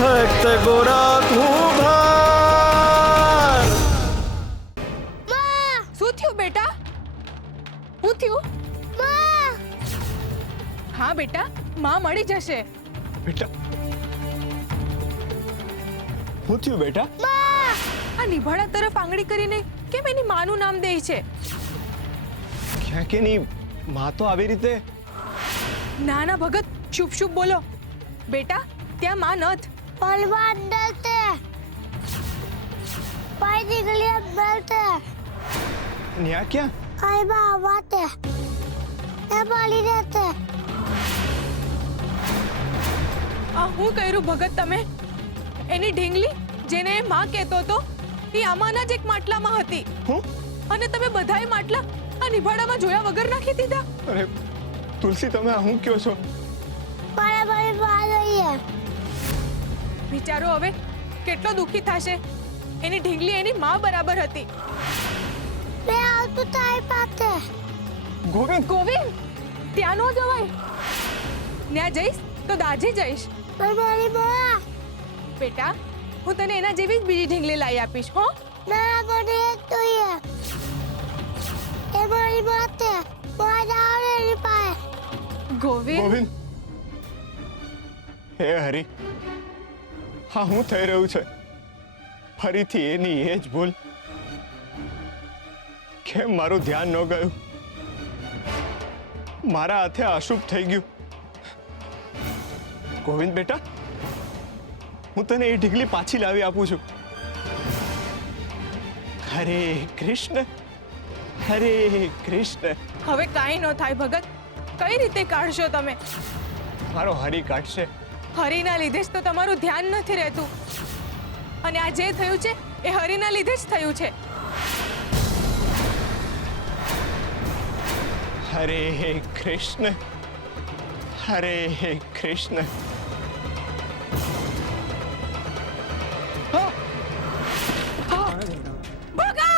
ભક્ત ગોરા કુંભાર. શું થયું બેટા? શું થયું? હા બેટા, માં મળી જશે. બેટા શું થયું બેટા? આ નિભાડા તરફ આંગળી કરીને કેમ એની માનું નામ દે છે? ક્યાંક એની માં તો આવી રીતે. ના ના ભગત, શુભ શુભ બોલો. બેટા ત્યાં માં નથ. ન્યા ક્યાં? આ હું કર્યું ભગત તમે? એની ઢીંગલી જેને એ માં કહેતો હતો એ આમાંના જ એક માટલામાં હતી. હું? અને તમે બધાય માટલા આ નિભાડામાં જોયા વગર નાખી દીધા. અરે તુલસી, તમે આ હું કયો છો? વિચારો હવે કેટલો દુખી થશે. એની ઢીંગલી એની માં બરાબર હતી. ગોવિંદ, ગોવિંદ, ત્યાં નો જવાય. ત્યાં જઈશ તો દાજી જઈશ. બેટા, હું તને એના જેવી જ બીજી ઢીંગલી લાવી આપીશ. હો ગોવિંદ, ગોવિંદ, હે હરી, હા હું થઈ રહ્યું છે? ફરીથી એની એ જ ભૂલ. કેમ મારું ધ્યાન ન ગયું? મારા હાથે અશુભ થઈ ગયું. ગોવિંદ બેટા, હું તને એ ઢીંગલી પાછી લાવી આપું છું. હરે કૃષ્ણ, હરે કૃષ્ણ. હવે કાંઈ ન થાય ભગત. કઈ રીતે કાઢશો તમે? મારો હરી કાઢશે. હરીના લીધે જ તો તમારું ધ્યાન નથી રહેતું. અને આ જે થયું છે એ હરીના લીધે જ થયું છે. હરે કૃષ્ણ, હરે કૃષ્ણ. ભગત!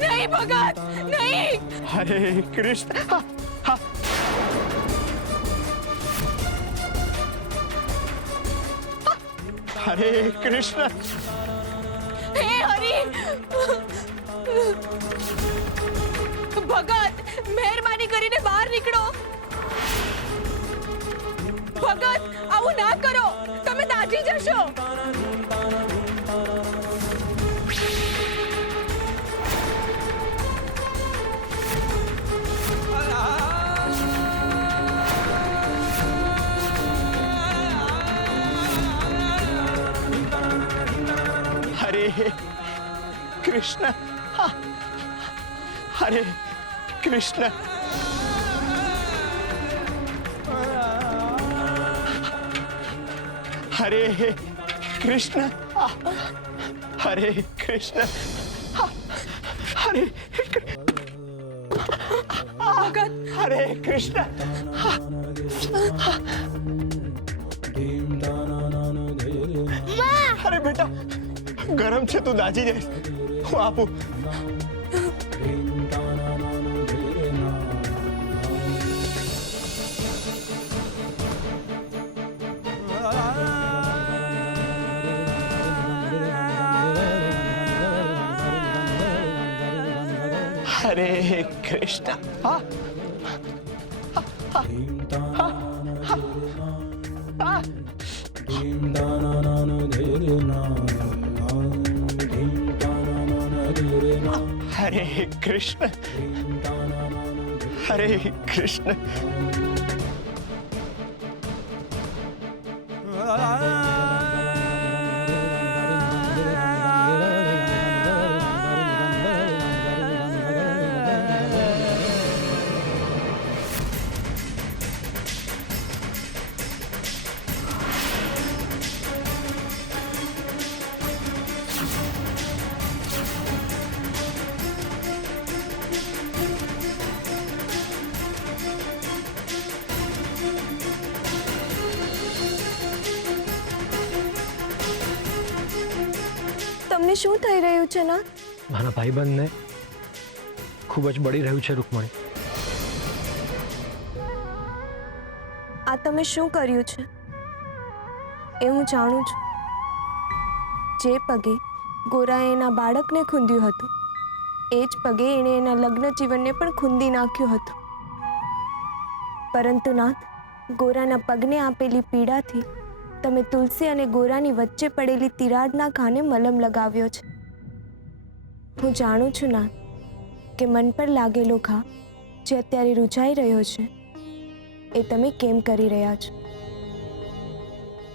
નહીં ભગત, નહીં! હરે કૃષ્ણ. હા, હા. હરે કૃષ્ણ. હે હરી! ભગત, મહેરબાની કરીને બહાર નીકળો. ભગત, આવું ના કરો. તમે દાજી જશો. હરે કૃષ્ણ. હા. હરે કૃષ્ણ. હરે કૃષ્ણ. હરે કૃષ્ણ. હરે ભગત, હરે કૃષ્ણ. અરે બેટા, ગરમ છે, તું દાજી જઈશ. હું આપું. હરે કૃષ્ણ. હા. હરે કૃષ્ણ. હરે કૃષ્ણ. તમને શું થઈ રહ્યું છે નાથ? મારા ભાઈબંધને ખૂબ જ બળી રહ્યું છે રૂકમણી. આ તમે શું કર્યું છે એ હું જાણું છું. જે પગે ગોરાએ એના બાળકને ખૂંદ્યું હતું એ જ પગે એણે એના લગ્ન જીવનને પણ ખૂંદી નાખ્યું હતું. પરંતુ નાથ, ગોરાના પગને આપેલી પીડાથી તમે તુલસી અને ગોરાની વચ્ચે પડેલી તિરાડના ઘાને મલમ લગાવ્યો છે. હું જાણું છું નાથ કે મન પર લાગેલો ઘા જે અત્યારે રૂઝાઈ રહ્યો છે એ તમે કેમ કરી રહ્યા છો.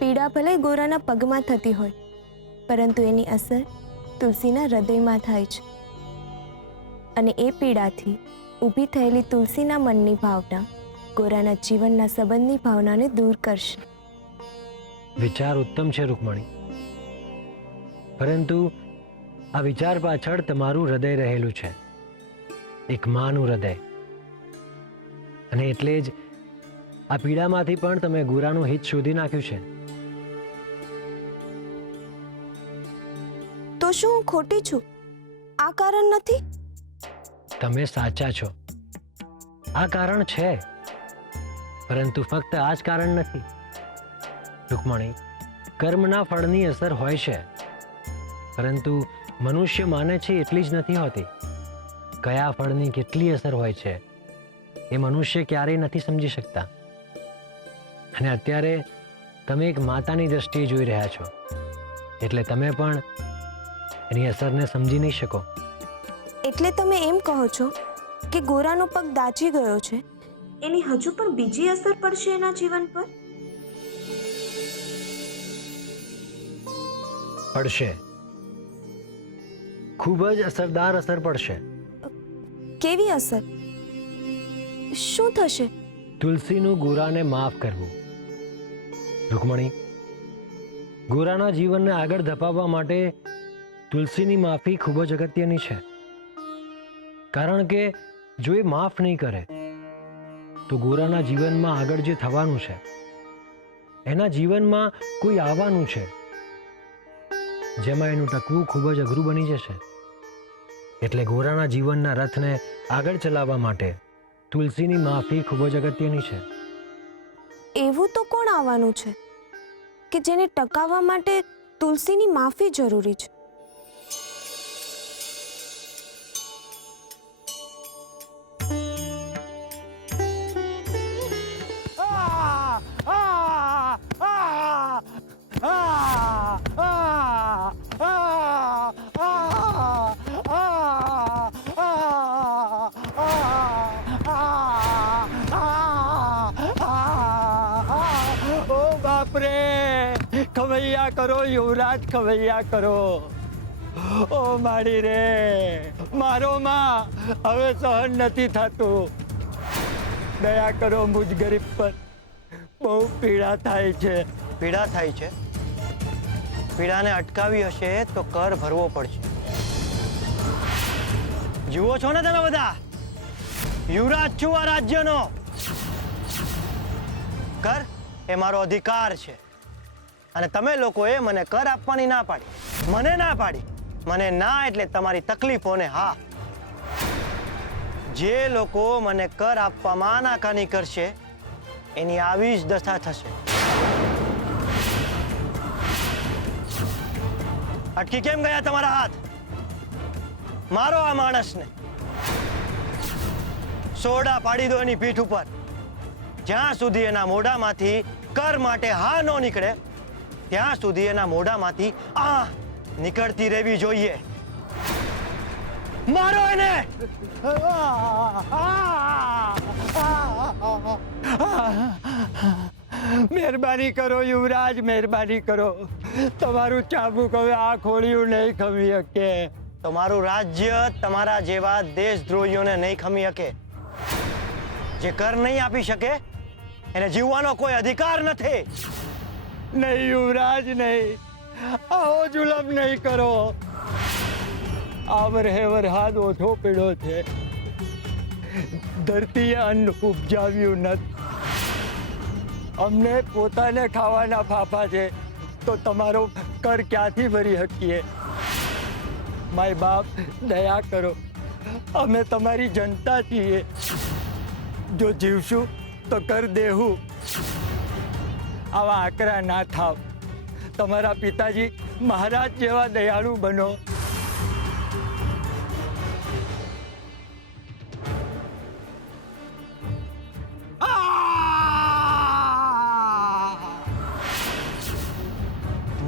પીડા ભલે ગોરાના પગમાં થતી હોય, પરંતુ એની અસર તુલસીના હૃદયમાં થાય છે અને એ પીડાથી ઊભી થયેલી તુલસીના મનની ભાવના ગોરાના જીવનના સંબંધની ભાવનાને દૂર કરશે. વિચાર ઉત્તમ છે રૂકમણી, પરંતુ આ વિચાર પાછળ તમારું હૃદય રહેલું છે, એક માનું હૃદય. અને એટલે જ આ પીડામાંથી પણ તમે ગોરાનું હિત શોધી નાખ્યું છે. તો શું હું ખોટી છું? આ કારણ નથી? તમે સાચા છો, આ કારણ છે, પરંતુ ફક્ત આ જ કારણ નથી. રૂકમણી, કર્મના ફળની અસર હોય છે, પરંતુ મનુષ્ય માને છે એટલી જ નથી હોતી. કયા ફળની કેટલી અસર હોય છે એ મનુષ્ય ક્યારેય નથી સમજી શકતા. અને અત્યારે તમે એક માતાની દ્રષ્ટિએ જોઈ રહ્યા છો, એટલે તમે પણ એની અસરને સમજી નહીં શકો. એટલે તમે એમ કહો છો કે ગોરાનો પગ દાઝી ગયો છે, એની હજુ પણ બીજી અસર પડશે એના જીવન પર? પડશે, ખૂબ જ અસરદાર અસર પડશે. કેવી અસર? શું થશે? તુલસીનું ગોરાને માફ કરવું. રૂકમણી, ગોરાના જીવનને આગળ ધપાવવા માટે તુલસીની માફી ખૂબ જ અગત્યની છે. કારણ કે જો એ માફ નહીં કરે તો ગોરાના જીવનમાં આગળ જે થવાનું છે, એના જીવનમાં કોઈ આવવાનું છે જેમાં એનું ટકવું ખૂબ જ અઘરું બની જશે. એટલે ગોરાના જીવનના રથને આગળ ચલાવવા માટે તુલસીની માફી ખૂબ જ અગત્યની છે. એવું તો કોણ આવવાનું છે કે જેને ટકાવવા માટે તુલસીની માફી જરૂરી છે? ખવૈયા કરો યુવરાજ, ખવૈયા કરો. ઓ માડી રે, મારો માં હવે સહન નથી થતું. દયા કરો મુજ ગરીબ પર, બહુ પીડા થાય છે. પીડા થાય છે? પીડાને અટકાવી હશે તો કર ભરવો પડશે. જુઓ છો ને તમે બધા, યુવરાજ છું આ રાજ્યનો. કર એ મારો અધિકાર છે અને તમે લોકોએ મને કર આપવાની ના પાડી. મને ના પાડી. મને ના એટલે તમારી તકલીફોને હા. જે લોકો મને કર આપવામાં આનાકાની કરશે એની આવી જ દશા થશે. અટકી કેમ ગયા તમારા હાથ? મારો આ માણસને, સોડા પાડી દો એની પીઠ ઉપર. જ્યાં સુધી એના મોઢામાંથી કર માટે હા ન નીકળે ત્યાં સુધી એના મોઢામાંથી આ નીકળતી રહેવી જોઈએ. મારો એને! મહેરબાની કરો યુવરાજ, મહેરબાની કરો. તમારું ચાબુક હવે આ ખોળ્યું નહીં ખમી શકે. તમારું રાજ્ય તમારા જેવા દેશદ્રોહીઓને નહીં ખમી શકે. જે કર નહીં આપી શકે એને જીવવાનો કોઈ અધિકાર નથી. નહીં યુવરાજ, નહીં. આવો જુલમ નહીં કરો. આ વરહે વરહાદ ઓછો પીડો છે. ધરતીએ અન્ન ઉપજાવ્યું નથી. અમને પોતાને ખાવાના ફાફા છે તો તમારો કર ક્યાંથી ભરી શકીએ? માય બાપ દયા કરો, અમે તમારી જનતા છીએ, જો જીવશું તો કર દેવું, આવા આકરા ના થાવ, તમારા પિતાજી મહારાજ જેવા દયાળુ બનો.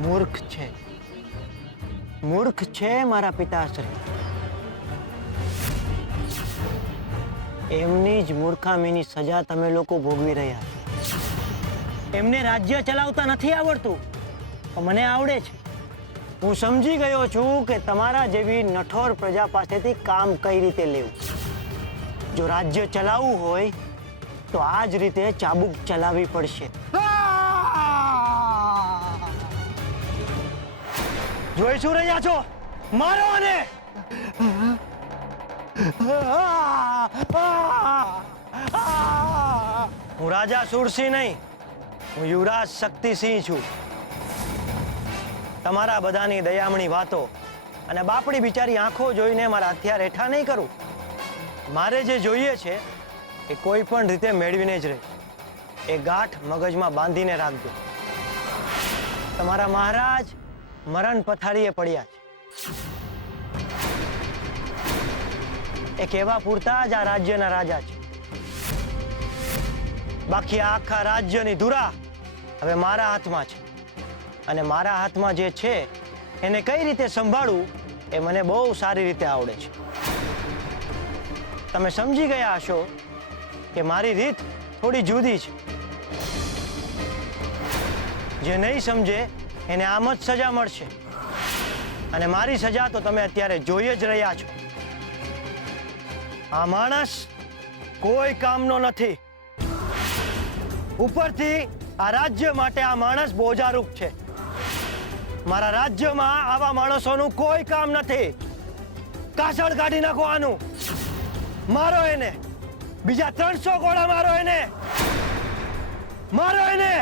મૂર્ખ છે, મૂર્ખ છે મારા પિતાશ્રી. એમની જ મૂર્ખામીની સજા તમે લોકો ભોગવી રહ્યા છો. એમને રાજ્ય ચલાવતા નથી આવડતું, પણ મને આવડે છે. હું સમજી ગયો છું કે તમારા જેવી નઠોર પ્રજા પાસેથી કામ કઈ રીતે લેવું. જો રાજ્ય ચલાવવું હોય તો આ જ રીતે ચાબુક ચલાવવી પડશે. જોઈ શું રહ્યા છો? મારો અને હું રાજા સુરસિંહ નહીં, હું યુવરાજ શક્તિસિંહ છું. તમારા બધાની દયામણી વાતો અને બાપડી બિચારી આંખો જોઈને મારા હથિયાર હેઠા નહીં કરું. મારે જે જોઈએ છે એ કોઈ પણ રીતે મેળવીને જ રહે. એ ગાંઠ મગજમાં બાંધીને રાખજો. તમારા મહારાજ મરણ પથારીએ પડ્યા છે. એ કહેવા પૂરતા જ આ રાજ્યના રાજા છે. બાકી આ આખા રાજ્યની ધુરા હવે મારા હાથમાં છે, અને મારા હાથમાં જે છે એને કઈ રીતે સંભાળવું એ મને બહુ સારી રીતે આવડે છે. તમે સમજી ગયા હશો કે મારી રીત થોડી જુદી છે. જે નહીં સમજે એને આમ જ સજા મળશે, અને મારી સજા તો તમે અત્યારે જોઈ જ રહ્યા છો. આ માણસ કોઈ કામનો નથી. ઉપરથી આ રાજ્ય માટે આ માણસ બોજારૂપ છે. મારા રાજ્યમાં આવા માણસોનું કોઈ કામ નથી. કાસળ કાઢી નાખો આનું. મારો એને, બીજા 300 ગોળા મારો એને, મારો એને.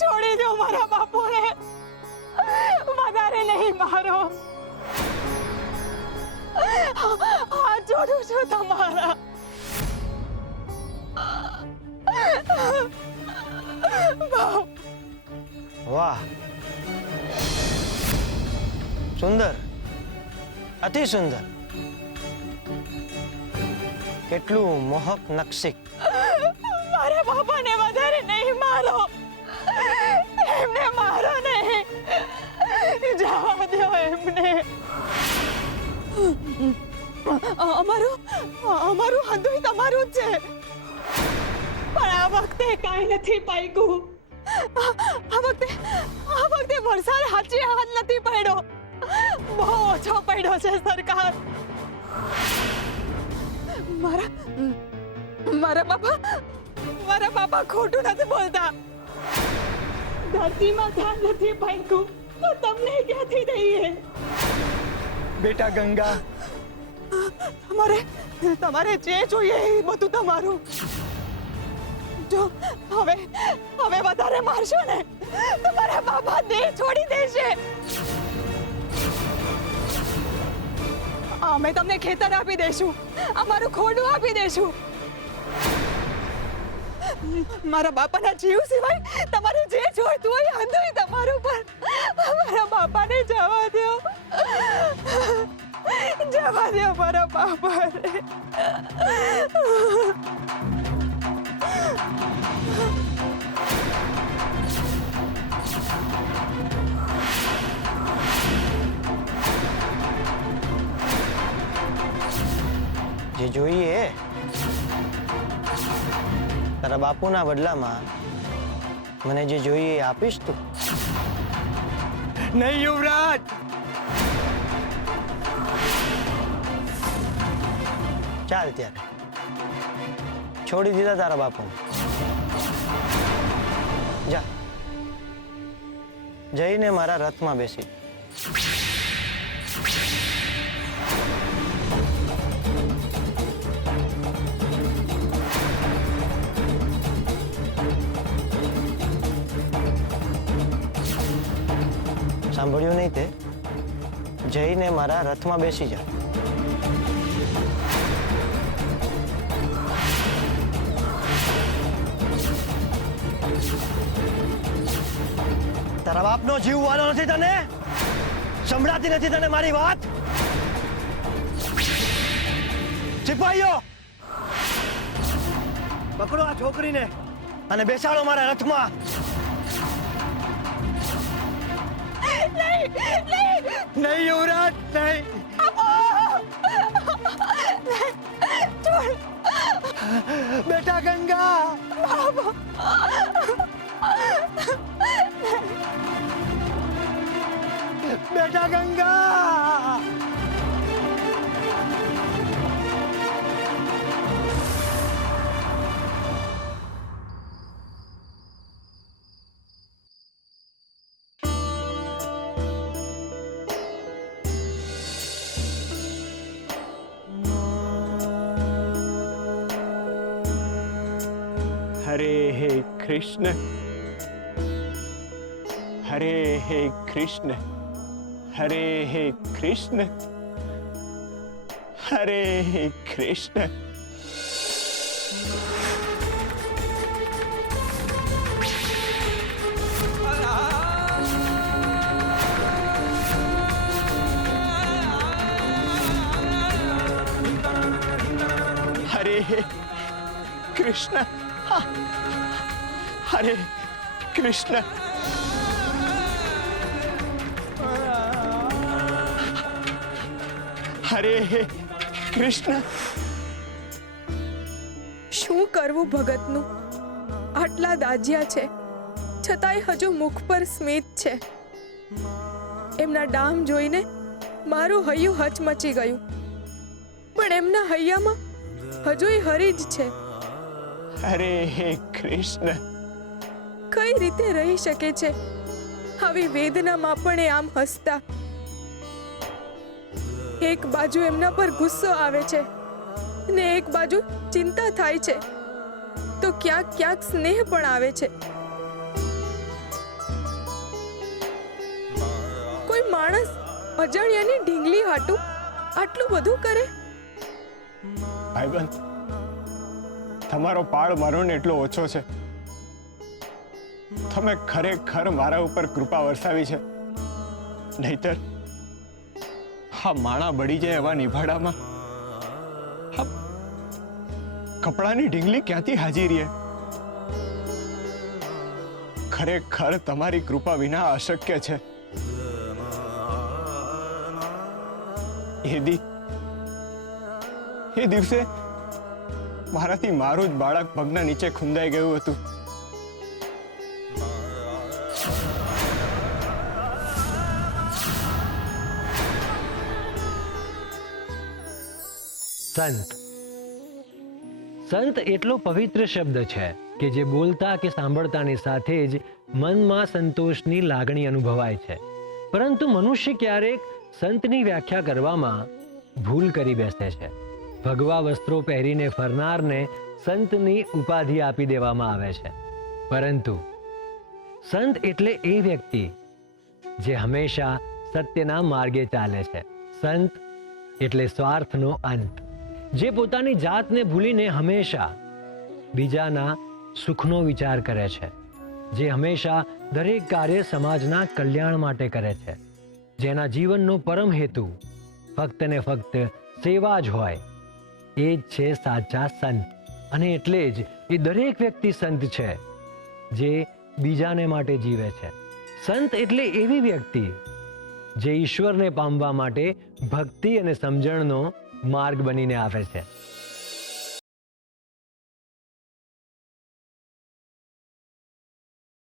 છોડી દો મારા બાપુને, વધારે નહીં મારો. હાથ જોડું છું તમારા. વાહ, સુંદર, અતિ સુંદર. કેટલું મોહક નકશિક. મારા બાપાને વધારે નહીં મારો, એમને મારો નહીં, જવા દો એમને. અમારું હંધુય તમારું જ છે, પણ આ વખતે કાંઈ નથી પાક્યું. આ વખતે વરસાદ હાચી હાથ નથી પડ્યો, બહુ ઓછો પડ્યો છે સરકાર. મારા બાપા ખોટું નથી બોલતા. ધરતીમાં ધાન નથી પાક્યું તો તમને ક્યાંથી દઈએ? બેટા ગંગા, તમારે જે જોઈએ એ બધું તમારું. જો હવે વધારે મારશો ને તો મારા બાપા દેહ છોડી દેશે. અમે તમને ખેતર આપી દઈશું, અમારું ખોડું આપી દઈશું. મારા બાપાના જીવ સિવાય તમારે જે જોઈતું હોય અંધુય તમારું, પણ મારા બાપાને જવા દો, જવા દો મારા બાપાને. જે જોઈએ તારા બાપુના બદલામાં મને જે જોઈએ એ આપીશ તું? નહીં યુવરાજ, ચાલ ત્યારે છોડી દીધા તારા બાપુને. જા જઈને મારા રથમાં બેસી. સાંભળ્યું નહીં તે? જઈને મારા રથમાં બેસી જા. તારા બાપનો જીવ વાલો નથી તને? સંભળાતી નથી તને મારી વાત? સિપાહીઓ પકડો આ છોકરીને અને બેસાડો મારા રથમાં. નહીં યુવરાજ, નહીં. બેટા ગંગા, બેટા ગંગા. હરે કૃષ્ણ, હરે કૃષ્ણ, હરે કૃષ્ણ, હરે કૃષ્ણ. હરે કૃષ્ણ, હરે કૃષ્ણ. હરે કૃષ્ણ. શું કરવું ભગતનું? આટલા દાજ્યા છે છતાંય હજુ મુખ પર સ્મિત છે. એમના ડામ જોઈને મારું હૈયું હચમચી ગયું, પણ એમના હૈયામાં હજુય હરી જ છે. હરે કૃષ્ણ. કઈ રીતે રહી શકે છે આવી વેદનામાં પણ એ આમ હસતા? એક બાજુ એમના પર ગુસ્સો આવે છે ને એક બાજુ ચિંતા થાય છે, તો ક્યાંક ક્યાંક સ્નેહ પણ આવે છે. કોઈ માણસ અજાણ્યાની ઢીંગલી હાટું આટલું બધું કરે? ભાઈબંધ, તમારો પાળ મારો ને એટલો ઓછો છે. તમે ખરેખર મારા ઉપર કૃપા વરસાવી છે. નહીતર હા માણા બળી જાય એવા નિભાડામાં હા કપડાની ઢીંગલી ક્યાંથી હાજી રહે? ખરેખર તમારી કૃપા વિના અશક્ય છે. એ દિવસે મારાથી મારું જ બાળક પગના નીચે ખૂંદાઈ ગયું હતું. સંત. સંત એટલો પવિત્ર શબ્દ છે કે જે બોલતા કે સાંભળતાની સાથે જ મનમાં સંતોષની લાગણી અનુભવાય છે. પરંતુ મનુષ્ય ક્યારેક સંતની વ્યાખ્યા કરવામાં ભૂલ કરી બેસે છે. ભગવા વસ્ત્રો પહેરીને ફરનારને સંતની ઉપાધિ આપી દેવામાં આવે છે. પરંતુ સંત એટલે એ વ્યક્તિ જે હંમેશા સત્યના માર્ગે ચાલે છે. સંત એટલે સ્વાર્થનો અંત, જે પોતાની જાતને ભૂલીને હંમેશા બીજાના સુખનો વિચાર કરે છે, જે હંમેશા દરેક કાર્ય સમાજના કલ્યાણ માટે કરે છે, જેના જીવનનો પરમ હેતુ ફક્ત ને ફક્ત સેવા જ હોય, એ જ છે સાચા સંત. અને એટલે જ એ દરેક વ્યક્તિ સંત છે જે બીજાને માટે જીવે છે. સંત એટલે એવી વ્યક્તિ જે ઈશ્વરને પામવા માટે ભક્તિ અને સમજણનો માર્ગ બનીને આવે છે.